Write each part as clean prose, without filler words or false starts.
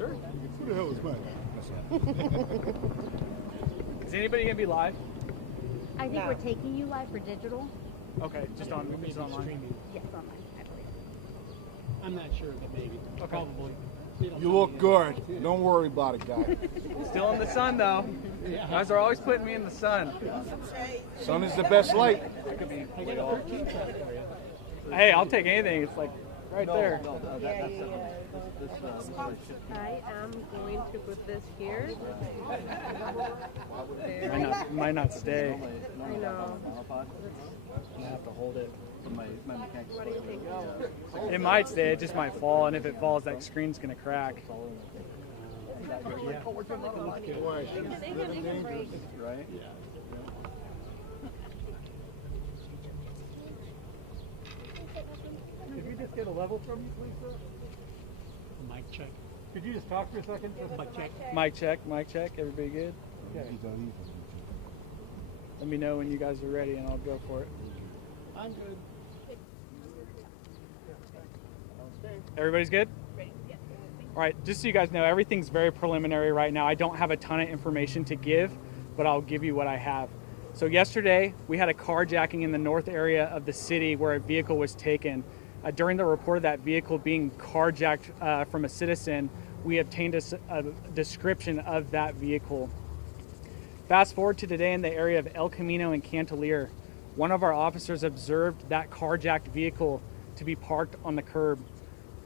Sure. Who the hell is Mike? Is anybody gonna be live? I think we're taking you live for digital. Okay, just online. Yes, online, I believe. I'm not sure, but maybe. Okay. Probably. You look good. Don't worry about it, guy. Still in the sun though. You guys are always putting me in the sun. Sun is the best light. Hey, I'll take anything. It's like right there. I am going to put this here. Might not stay. I know. I have to hold it. What do you think? It might stay. It just might fall, and if it falls, that screen's gonna crack. Right? Could you just get a level from you, please, sir? Mic check. Could you just talk for a second? Mic check. Mic check. Mic check. Everybody good? Okay. Let me know when you guys are ready, and I'll go for it. I'm good. Everybody's good? All right, just so you guys know, everything's very preliminary right now. I don't have a ton of information to give, but I'll give you what I have. So yesterday, we had a carjacking in the north area of the city where a vehicle was taken. During the report of that vehicle being carjacked from a citizen, we obtained a description of that vehicle. Fast forward to today in the area of El Camino and Cantalier. One of our officers observed that carjacked vehicle to be parked on the curb.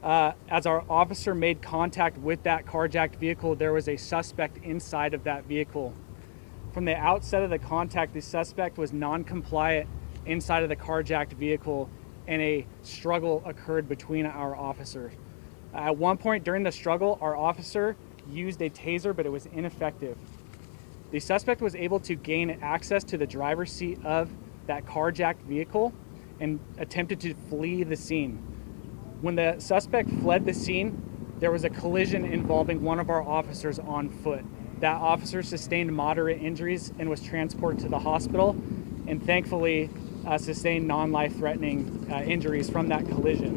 As our officer made contact with that carjacked vehicle, there was a suspect inside of that vehicle. From the outset of the contact, the suspect was non-compliant inside of the carjacked vehicle, and a struggle occurred between our officers. At one point during the struggle, our officer used a taser, but it was ineffective. The suspect was able to gain access to the driver's seat of that carjacked vehicle and attempted to flee the scene. When the suspect fled the scene, there was a collision involving one of our officers on foot. That officer sustained moderate injuries and was transported to the hospital, and thankfully sustained non-life-threatening injuries from that collision.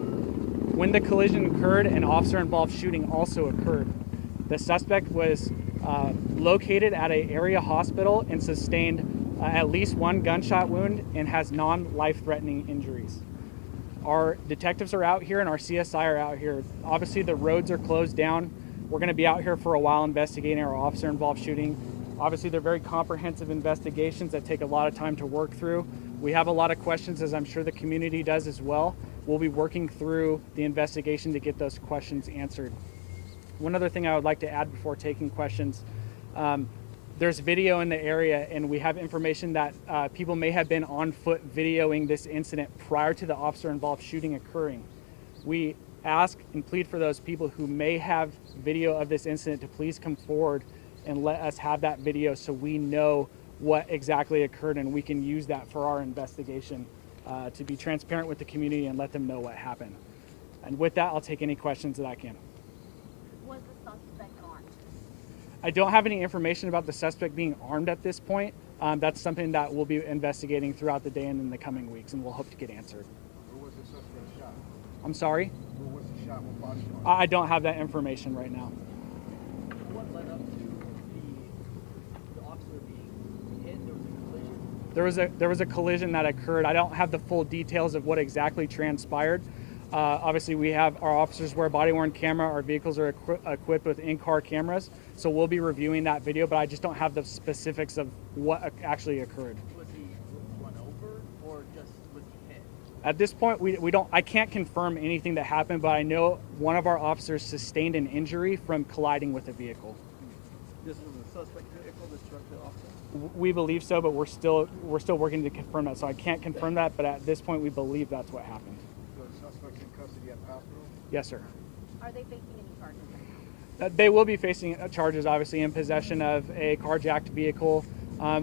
When the collision occurred, an officer-involved shooting also occurred. The suspect was located at an area hospital and sustained at least one gunshot wound and has non-life-threatening injuries. Our detectives are out here and our CSI are out here. Obviously the roads are closed down. We're going to be out here for a while investigating our officer-involved shooting. Obviously they're very comprehensive investigations that take a lot of time to work through. We have a lot of questions, as I'm sure the community does as well. We'll be working through the investigation to get those questions answered. One other thing I would like to add before taking questions, there's video in the area, and we have information that people may have been on foot videoing this incident prior to the officer-involved shooting occurring. We ask and plead for those people who may have video of this incident to please come forward and let us have that video so we know what exactly occurred and we can use that for our investigation to be transparent with the community and let them know what happened. And with that, I'll take any questions that I can. Was the suspect armed? I don't have any information about the suspect being armed at this point. That's something that we'll be investigating throughout the day and in the coming weeks, and we'll hope to get answered. Where was the suspect shot? I'm sorry? Where was the shot? What body part? I don't have that information right now. What led up to the officer being hit? There was a collision that occurred. I don't have the full details of what exactly transpired. Obviously, we have our officers wear body-worn camera. Our vehicles are equipped with in-car cameras, so we'll be reviewing that video, but I just don't have the specifics of what actually occurred. Was he run over or just was he hit? At this point, I can't confirm anything that happened, but I know one of our officers sustained an injury from colliding with a vehicle. This was a suspect vehicle that struck the officer? We believe so, but we're still working to confirm that, so I can't confirm that, but at this point, we believe that's what happened. Suspects in custody at the hospital? Yes, sir. Are they facing any charges? They will be facing charges, obviously, in possession of a carjacked vehicle.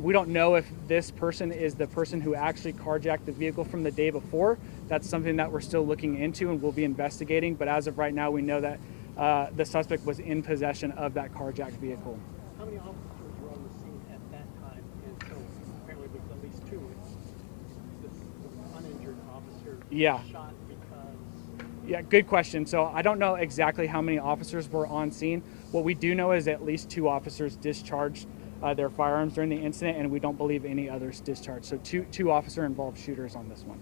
We don't know if this person is the person who actually carjacked the vehicle from the day before. That's something that we're still looking into and we'll be investigating. But as of right now, we know that the suspect was in possession of that carjacked vehicle. How many officers were on the scene at that time? And so apparently there's at least two. This uninjured officer Yeah. shot because Yeah, good question. So I don't know exactly how many officers were on scene. What we do know is at least 2 officers discharged their firearms during the incident, and we don't believe any others discharged. So two officer-involved shooters on this one.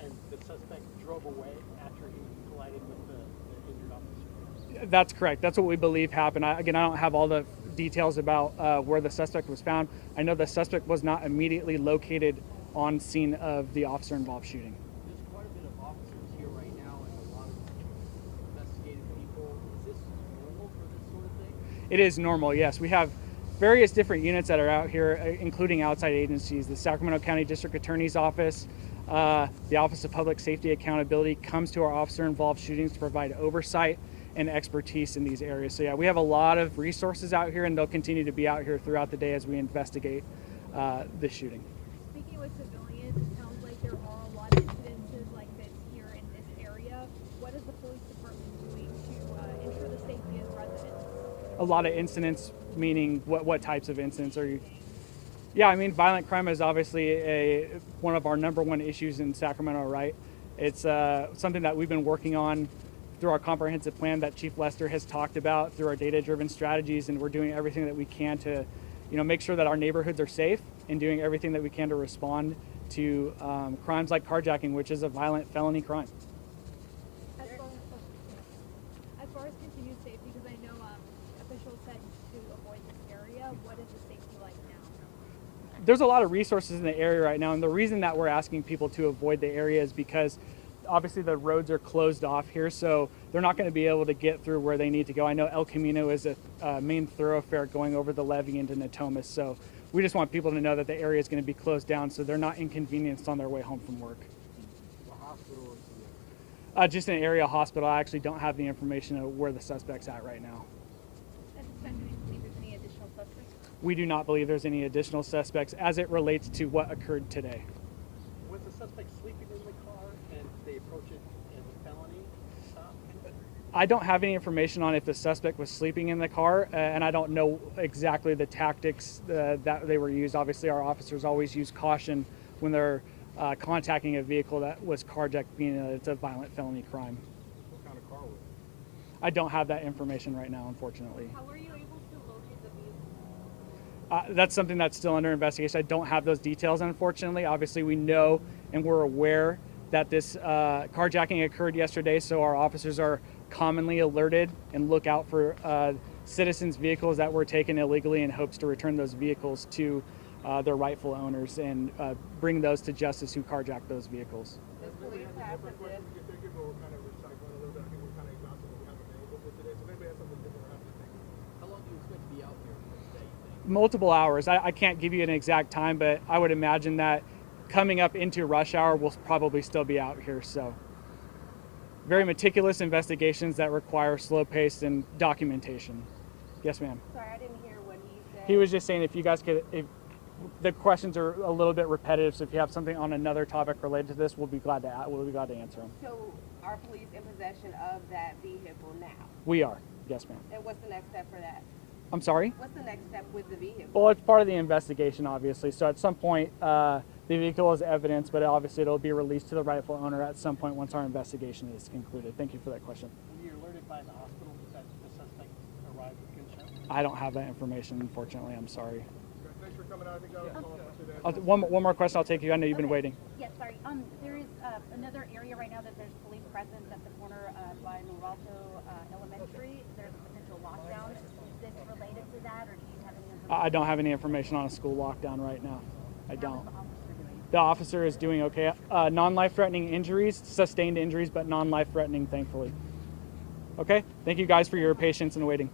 And the suspect drove away after he collided with the injured officer? That's correct. That's what we believe happened. I don't have all the details about where the suspect was found. I know the suspect was not immediately located on scene of the officer-involved shooting. There's quite a bit of officers here right now and a lot of investigative people. Is this normal for this sort of thing? It is normal, yes. We have various different units that are out here, including outside agencies. The Sacramento County District Attorney's Office, the Office of Public Safety Accountability comes to our officer-involved shootings to provide oversight and expertise in these areas. So yeah, we have a lot of resources out here, and they'll continue to be out here throughout the day as we investigate this shooting. Speaking with civilians, it sounds like there are a lot of incidences like this here in this area. What is the police department doing to ensure the safety of residents? A lot of incidents, meaning what types of incidents are you? Yeah, I mean, violent crime is obviously one of our #1 issues in Sacramento, right? It's something that we've been working on through our comprehensive plan that Chief Lester has talked about, through our data-driven strategies, and we're doing everything that we can to, make sure that our neighborhoods are safe, and doing everything that we can to respond to crimes like carjacking, which is a violent felony crime. As far as continued safety, because I know officials said to avoid this area, what is the safety like now? There's a lot of resources in the area right now, and the reason that we're asking people to avoid the area is because obviously the roads are closed off here, so they're not going to be able to get through where they need to go. I know El Camino is a main thoroughfare going over the levee into Natomas, so we just want people to know that the area is going to be closed down so they're not inconvenienced on their way home from work. What hospital is it? Just an area hospital. I actually don't have the information of where the suspect's at right now. At this time, do you believe there's any additional suspects? We do not believe there's any additional suspects as it relates to what occurred today. Was the suspect sleeping in the car and they approach it as a felony stop? I don't have any information on if the suspect was sleeping in the car, and I don't know exactly the tactics that they were used. Obviously, our officers always use caution when they're contacting a vehicle that was carjacked, being it's a violent felony crime. What kind of car was it? I don't have that information right now, unfortunately. How were you able to locate the vehicle? That's something that's still under investigation. I don't have those details, unfortunately. Obviously, we know and we're aware that this carjacking occurred yesterday, so our officers are commonly alerted and look out for citizens' vehicles that were taken illegally in hopes to return those vehicles to their rightful owners and bring those to justice who carjacked those vehicles. Does police have to Question we can take it, but we're kind of recycling a little bit. I think we're kind of exhausted what we have available for today. So maybe that's something different we're having to take it. How long do you expect to be out here for today, you think? Multiple hours. I can't give you an exact time, but I would imagine that coming up into rush hour, we'll probably still be out here. So very meticulous investigations that require slow pace and documentation. Yes, ma'am. Sorry, I didn't hear what he said. He was just saying if you guys could, if the questions are a little bit repetitive, so if you have something on another topic related to this, we'll be glad to answer them. So are police in possession of that vehicle now? We are. Yes, ma'am. And what's the next step for that? I'm sorry? What's the next step with the vehicle? Well, it's part of the investigation, obviously. So at some point, the vehicle is evidence, but obviously it'll be released to the rightful owner at some point once our investigation is concluded. Thank you for that question. Were you alerted by the hospital that the suspect arrived with gunshots? I don't have that information, unfortunately. I'm sorry. Okay, thanks for coming out. I think that was all for today. One more question I'll take you. I know you've been waiting. Yes, sorry. There is another area right now that there's police presence at the corner by Noralto Elementary. There's a potential lockdown. Is this related to that, or do you have any information? I don't have any information on a school lockdown right now. I How don't. is the officer doing? The officer is doing okay. Non-life-threatening injuries, sustained injuries, but non-life-threatening, thankfully. Okay? Thank you guys for your patience and waiting.